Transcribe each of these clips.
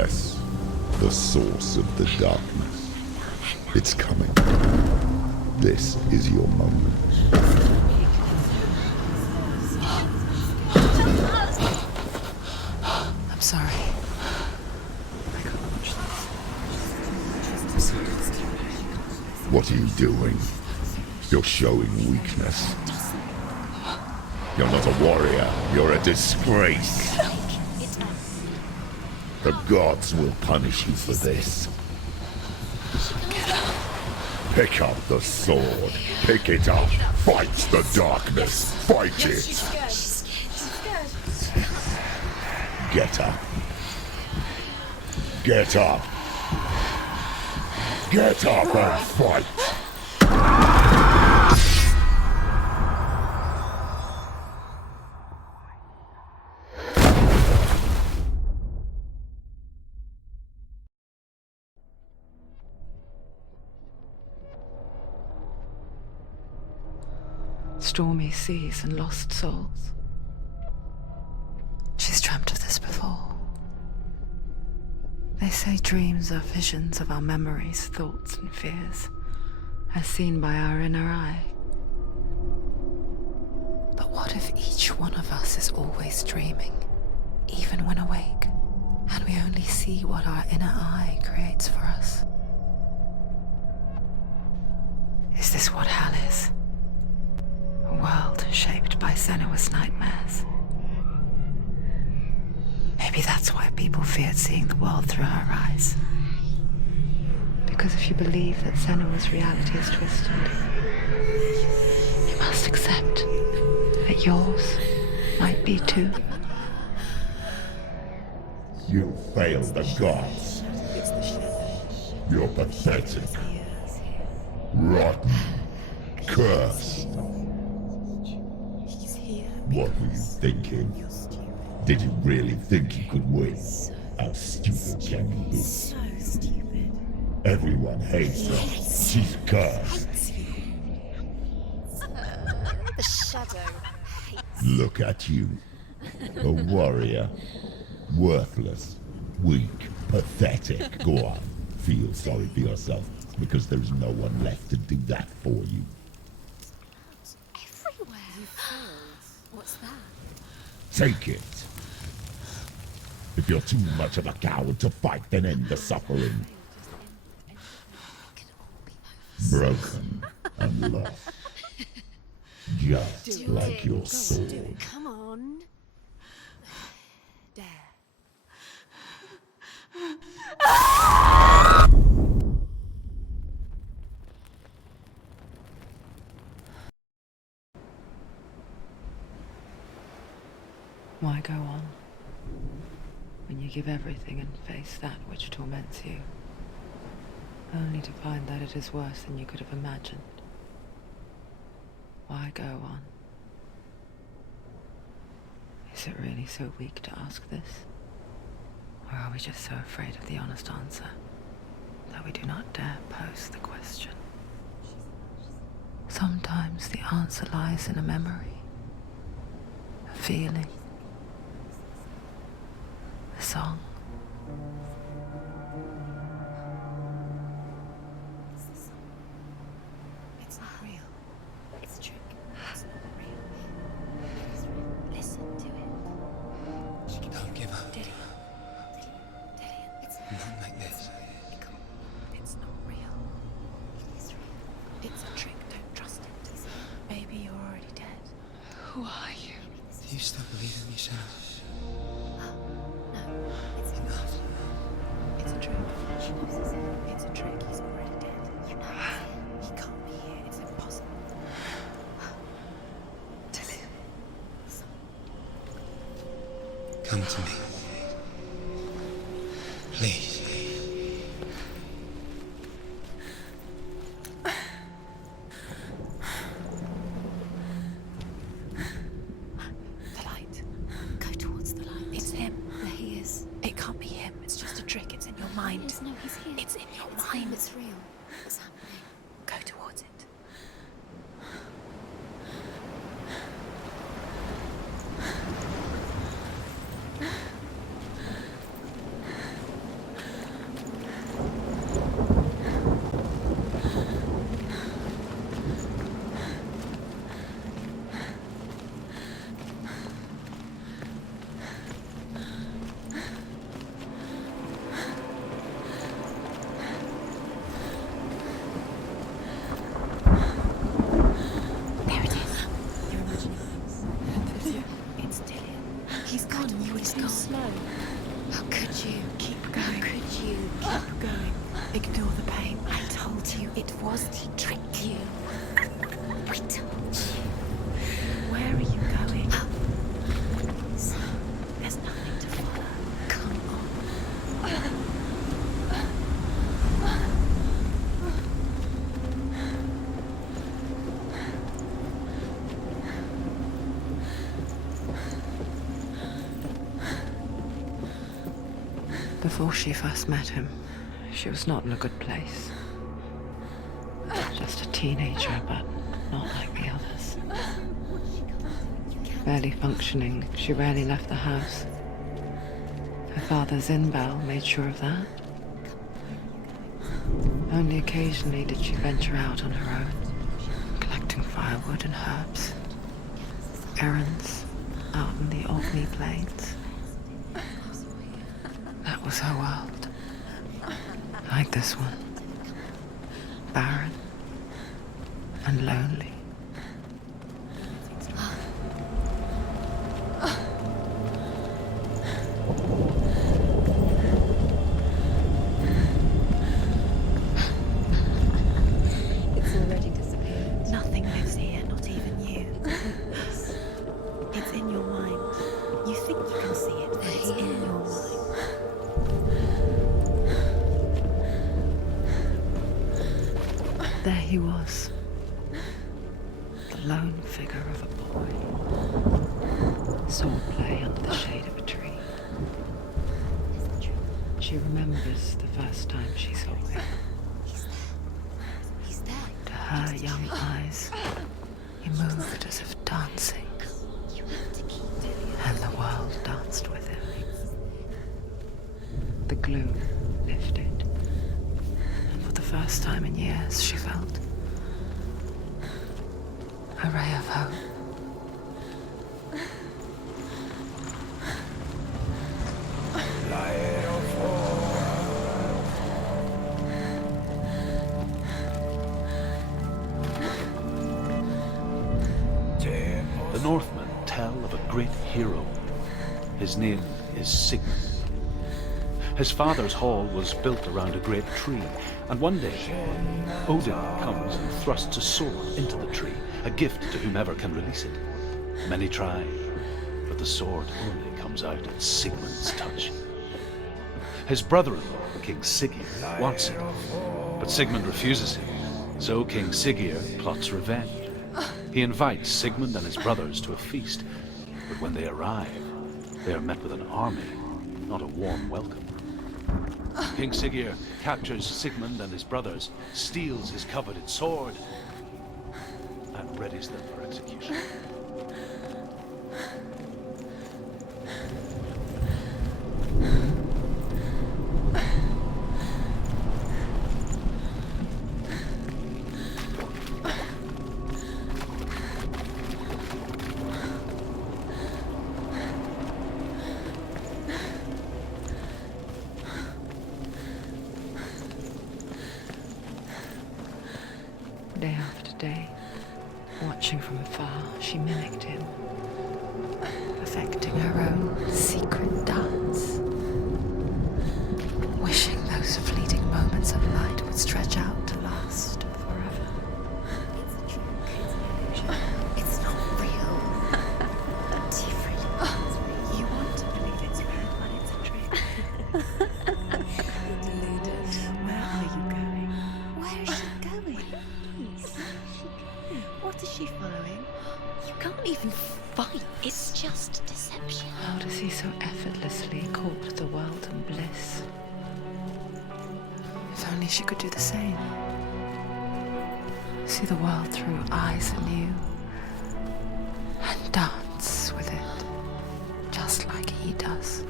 Yes, the source of the darkness. It's coming. This is your moment. I'm sorry. What are you doing? You're showing weakness. You're not a warrior. You're a disgrace. The gods will punish you for this. Pick up the sword. Pick it up. Fight the darkness. Fight it. Get up. Get up. Get up and fight. Stormy seas and lost souls. She's dreamt of this before. They say dreams are visions of our memories, thoughts and fears, as seen by our inner eye. But what if each one of us is always dreaming, even when awake, and we only see what our inner eye creates for us? Is this what hell is? A world shaped by Senua's nightmares. Maybe that's why people feared seeing the world through her eyes. Because if you believe that Senua's reality is twisted, you must accept that yours might be too. You failed the gods. You're pathetic. Rotten. Cursed. What were you thinking? Did you really think you could win? How stupid can you be? So stupid. Everyone hates her. She's cursed. The shadow hates. Look at you. A warrior. Worthless. Weak. Pathetic. Go on. Feel sorry for yourself, because there is no one left to do that for you. Everywhere. You failed. What's that? Take it. If you're too much of a coward to fight, then end the suffering. Broken and lost. Just like your soul. Come on. Dare. Why go on when you give everything and face that which torments you, only to find that it is worse than you could have imagined? Why go on? Is it really so weak to ask this? Or are we just so afraid of the honest answer that we do not dare pose the question? Sometimes the answer lies in a memory, a feeling, a song. It's not real. It's a trick. It's not real. It's real. Listen to it. Don't give up. Did it? It's Not like this. It's not real. It is real. It's a trick. Don't trust it. Maybe you're already dead. Who are you? Do you still believe in yourself? No, it's Enough. It's a trick. It's a trick. He's already dead. You know it. He can't be here. It's impossible. Tilly. Come to me. Please. The light. Go towards the light. It's him. There he is. It can't be him. It's just a trick. It's in your mind. No, he's here. It's in your mind. It's real. What's happening? Go towards it. Ignore the pain. I told you it wasn't. He tricked you. I told you. Where are you going? There's nothing to follow. Come on. Before she first met him, she was not in a good place. Just a teenager, but not like the others. Barely functioning, she rarely left the house. Her father's in-bell made sure of that. Only occasionally did she venture out on her own, collecting firewood and herbs. Errands out in the Orkney Plains. That was her world. Like this one. Barren and lonely. It's already disappeared. Nothing lives here, not even you. It's in your mind. You think you can see it, but it's in your mind. There he was. The lone figure of a boy. Swordplay under the shade of a tree. She remembers the first time she saw him. He's there. To her young eyes, he moved as if dancing, You have to keep doing it. and the world danced with him. The glue lifted, and for the first time in years, she felt a ray of hope. The Northmen tell of a great hero. His name is Sigmund. His father's hall was built around a great tree, and one day Odin comes and thrusts a sword into the tree, a gift to whomever can release it. Many try, but the sword only comes out at Sigmund's touch. His brother-in-law, King Siggeir, wants it, but Sigmund refuses him, so King Siggeir plots revenge. He invites Sigmund and his brothers to a feast, but when they arrive, they are met with an army, not a warm welcome. King Siggeir captures Sigmund and his brothers, steals his coveted sword, and readies them for execution. Day after day, watching from afar, she mimicked him, perfecting her own secret dance, wishing those fleeting moments of light would stretch out to last forever. It's a trick. It's not real. Different. You want to believe it's real, but it's a trick. You're deluded. Where are you going? Where is she going? What is she following? You can't even fight. It's just deception. How does he so effortlessly court the world and bliss? If only she could do the same. See the world through eyes anew and dance with it, just like he does.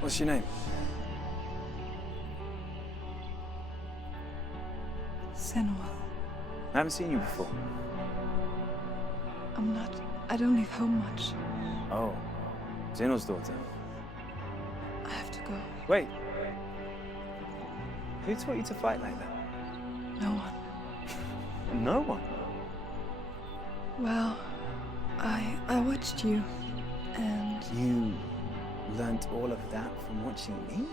What's your name? Senua, I haven't seen you before. I'm not I don't leave home much. Oh, Zenua's daughter. I have to go. Wait. Who taught you to fight like that? No one. No one. Well, I watched you, and You learnt all of that from watching me?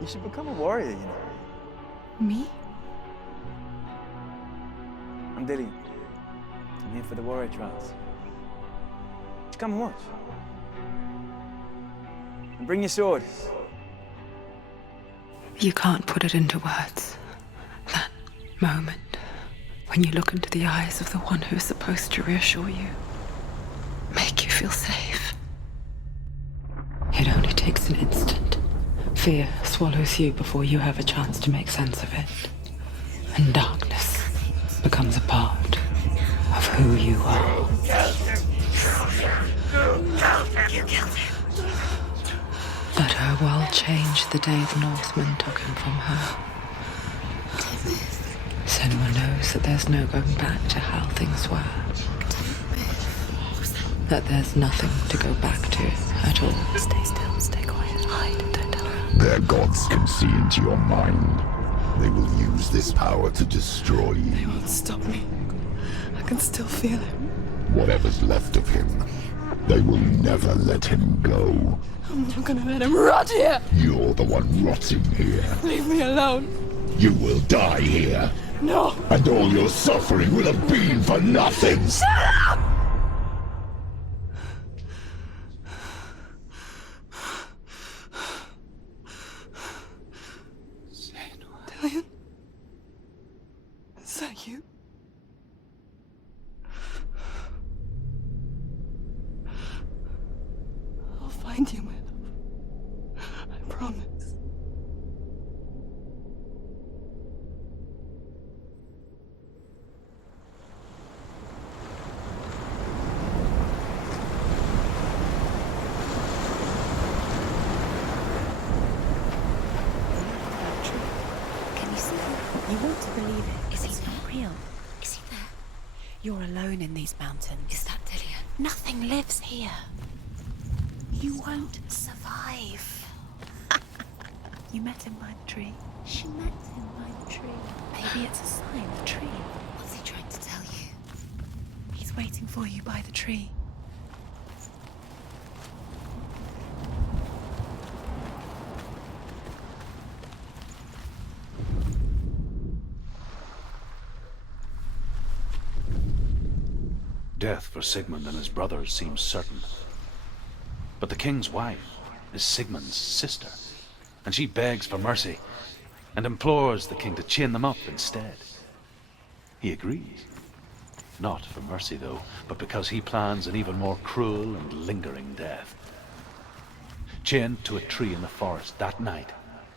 You should become a warrior, you know. me? I'm Dilly. I'm here for the warrior trials. Just come and watch. And bring your sword. You can't put it into words. That moment when you look into the eyes of the one who's supposed to reassure you, make you feel safe. It only takes an instant. Fear swallows you before you have a chance to make sense of it. And darkness becomes a part of who you are. But her world changed the day the Northmen took him from her. Senua knows that there's no going back to how things were. That there's nothing to go back to at all. Stay still, stay quiet, hide, don't tell her. Their gods can see into your mind. They will use this power to destroy you. They won't stop me. I can still feel him. Whatever's left of him, they will never let him go. I'm not gonna let him rot here. You're the one rotting here. Leave me alone. You will die here. No. And all your suffering will have been for nothing. Shut up! Dillian? Is that you? I'll find you, my love. I promise. Can you see him? You want to believe it. Is he not real? Is he there? You're alone in these mountains. Is that Dillian? Nothing lives here. You won't survive. You met him by the tree. She met him by the tree. Maybe it's a sign, the tree. What's he trying to tell you? He's waiting for you by the tree. Death for Sigmund and his brothers seems certain. But the king's wife is Sigmund's sister, and she begs for mercy and implores the king to chain them up instead. He agrees. Not for mercy, though, but because he plans an even more cruel and lingering death. Chained to a tree in the forest that night,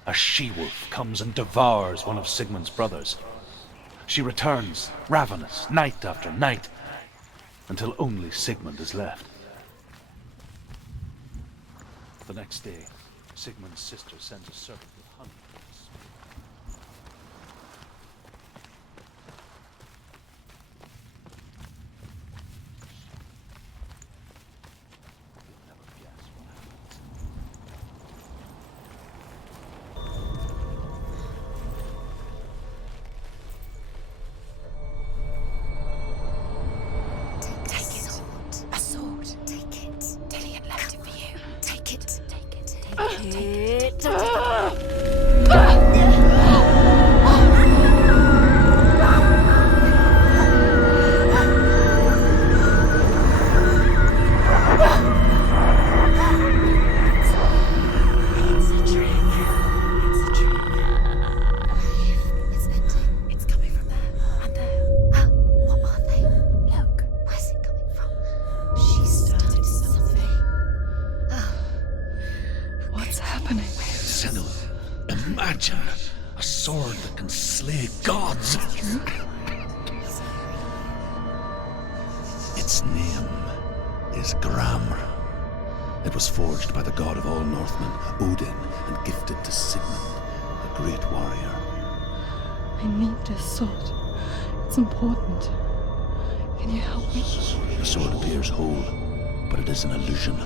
a she-wolf comes and devours one of Sigmund's brothers. She returns, ravenous, night after night, until only Sigmund is left. The next day, Sigmund's sister sends a servant with honey. You'll never guess what happens. Take it. A sword. Take it. Dillian left it for you. Take it. Take it. Take it. It's a trick. It's a trick. It's ending. It's coming from there and there. What are they? Look. Where's it coming from? She started something. What's happening? Senua, imagine a sword that can slay gods. Its name is Gramr. It was forged by the god of all Northmen, Odin, and gifted to Sigmund, a great warrior. I need this sword. It's What's important? Can you help me? The sword appears whole, but it is an illusion.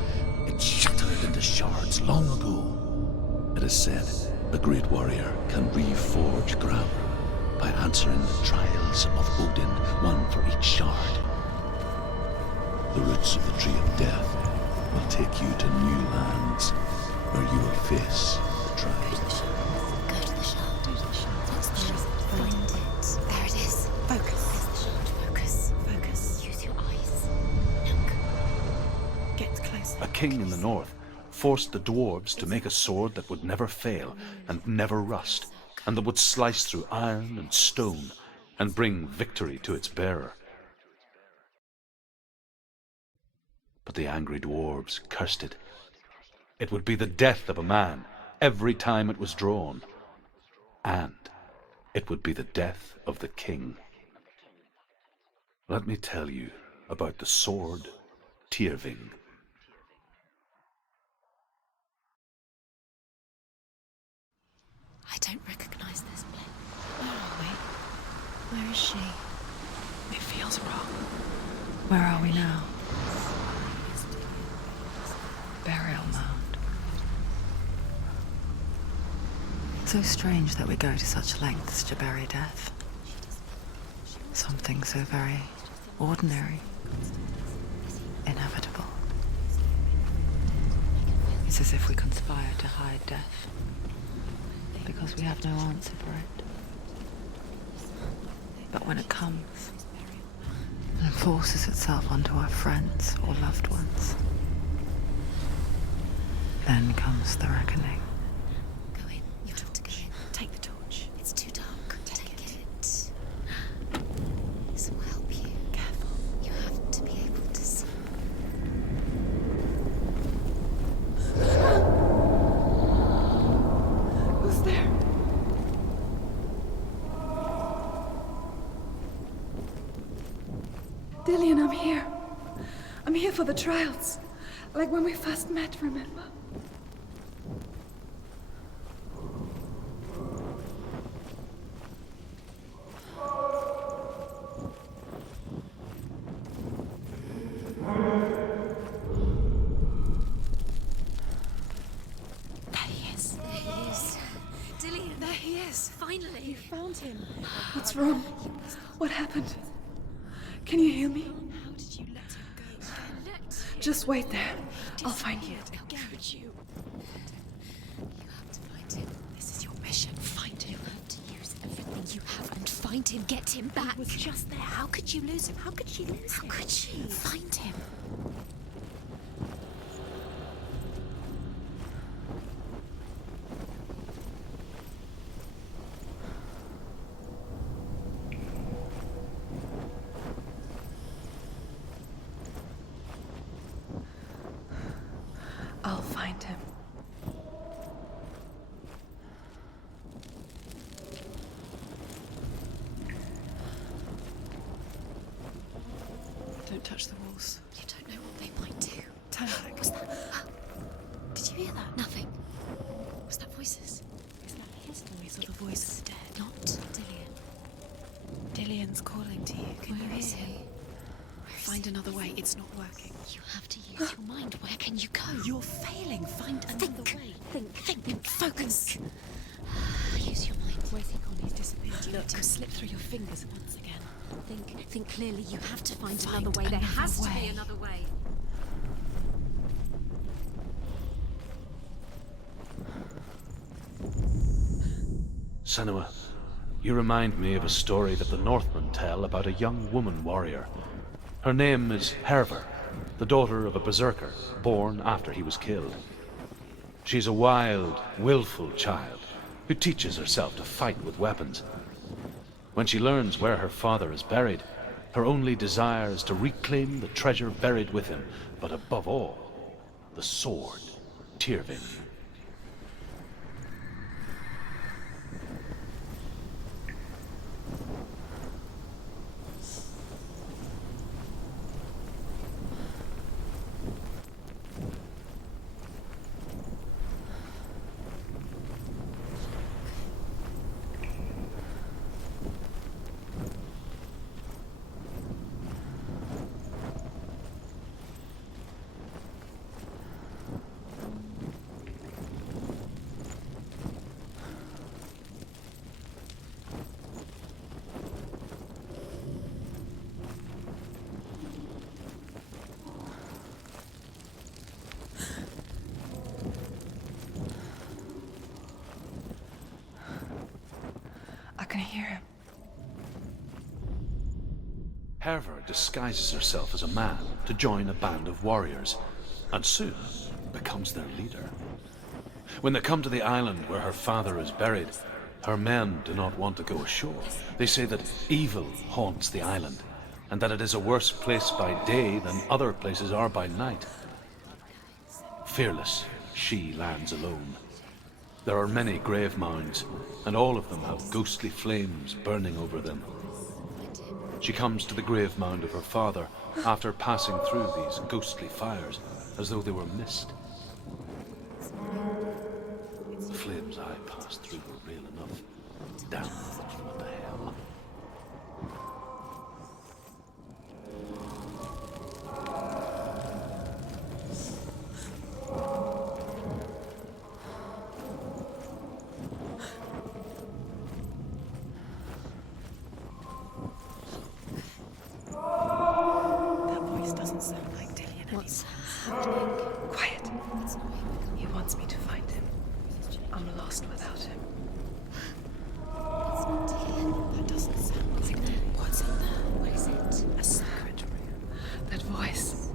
It shattered into shards long ago. It is said a great warrior can reforge Gram by answering the trials of Odin, one for each shard. The roots of the Tree of Death will take you to new lands where you will face the trials. Go to the shard. What's the shard? Find it. There it is. Focus. Focus. Focus. Use your eyes. Look. Get closer. A king in the north forced the dwarves to make a sword that would never fail and never rust, and that would slice through iron and stone and bring victory to its bearer. But the angry dwarves cursed it. It would be the death of a man every time it was drawn, and it would be the death of the king. Let me tell you about the sword Tyrving. I don't recognize this place. Where are we? Where is she? It feels wrong. Where are we now? Burial mound. So strange that we go to such lengths to bury death. Something so very ordinary, inevitable. It's as if we conspire to hide death, because we have no answer for it. But when it comes and forces itself onto our friends or loved ones, then comes the reckoning. Go in. You have to go in. Take the torch. It's too dark. Take it. This will help you. Careful. You have to be able to see. Who's there? Dillian, I'm here. I'm here for the trials. Like when we first met, remember? There he is. There he is. Dillian. There he is. Finally. You found him. What's wrong? What happened? Can you hear me? How did you let him go? Just wait there. I'll find you. How could you? You have to find him. This is your mission. Find him. You have to use everything you have and find him. Get him back. He was just there. How could you lose him? How could she lose him? How could she? Find him. I'll find him. Don't touch the walls. You don't know what they might do. Turn back. What's that? Did you hear that? Nothing. Was that voices? Is that his voice or the voice of the dead? Not Dillian. Dillian's calling to you. Can you Where is hear he? him? Find another way. It's not working. You have to use your mind. Where can you go? You're failing. Find another way. Think. Focus. Use your mind. Where's he gone? He's disappeared. Look, slip through your fingers once again. Think clearly. You have to find Find another way. There another has to way. be another way. Senua, you remind me of a story that the Northmen tell about a young woman warrior. Her name is Hervor, the daughter of a berserker born after he was killed. She's a wild, willful child who teaches herself to fight with weapons. When she learns where her father is buried, her only desire is to reclaim the treasure buried with him, but above all, the sword, Tyrving. hear him. Herver disguises herself as a man to join a band of warriors, and soon becomes their leader. When they come to the island where her father is buried, her men do not want to go ashore. They say that evil haunts the island, and that it is a worse place by day than other places are by night. Fearless, she lands alone. There are many grave mounds, and all of them have ghostly flames burning over them. She comes to the grave mound of her father after passing through these ghostly fires, as though they were mist. The flames I passed through were real enough. Damn, what the hell? That voice doesn't sound like Dillion anymore. What's happening? Quiet. He wants me to find him. I'm lost without him. It's not Dillion. That doesn't sound like Dillion. What's in there? What is it? A secret room. That voice.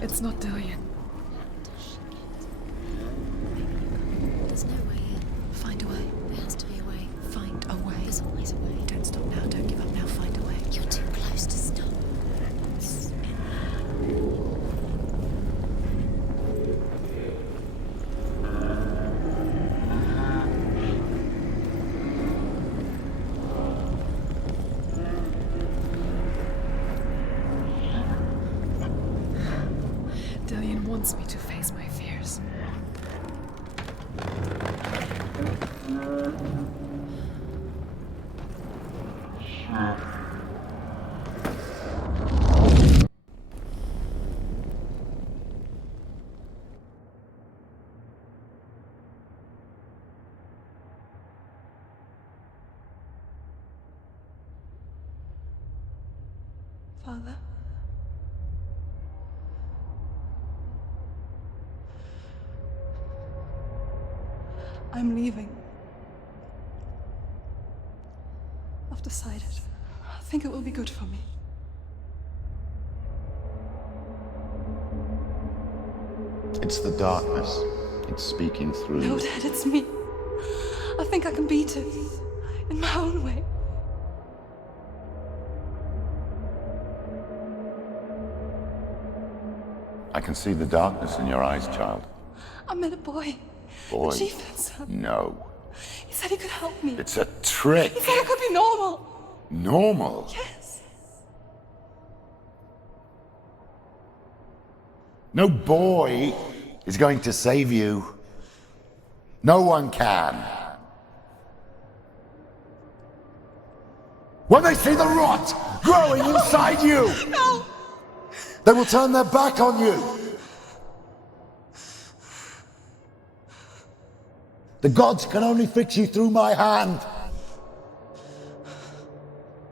It's not Dillion. There's no way in. Find a way. There has to be a way. Find a way. There's always a way. Don't stop now. Don't give up now. Find a way. You're too close to stop. Dillion wants me to face my fears. Father? I'm leaving. I've decided. I think it will be good for me. It's the darkness. It's speaking through No, you. Dad, it's me. I think I can beat it. In my own way. I can see the darkness in your eyes, child. I met a boy. Boy. The chieftain's son. No. He said he could help me. It's a trick. He said I could be normal. Normal. Yes. No boy is going to save you. No one can. When they see the rot growing inside you, No! they will turn their back on you. The gods can only fix you through my hand.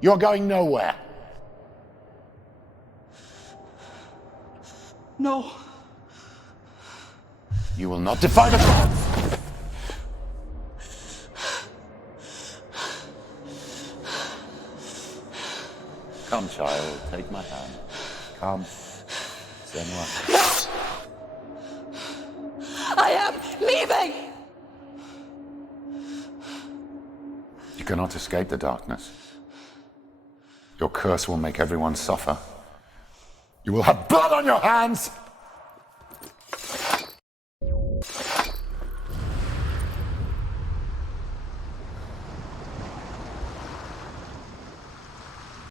You're going nowhere. No. You will not defy the gods. Come, child, take my hand. Come. Senua. I am leaving! You cannot escape the darkness. Your curse will make everyone suffer. You will have blood on your hands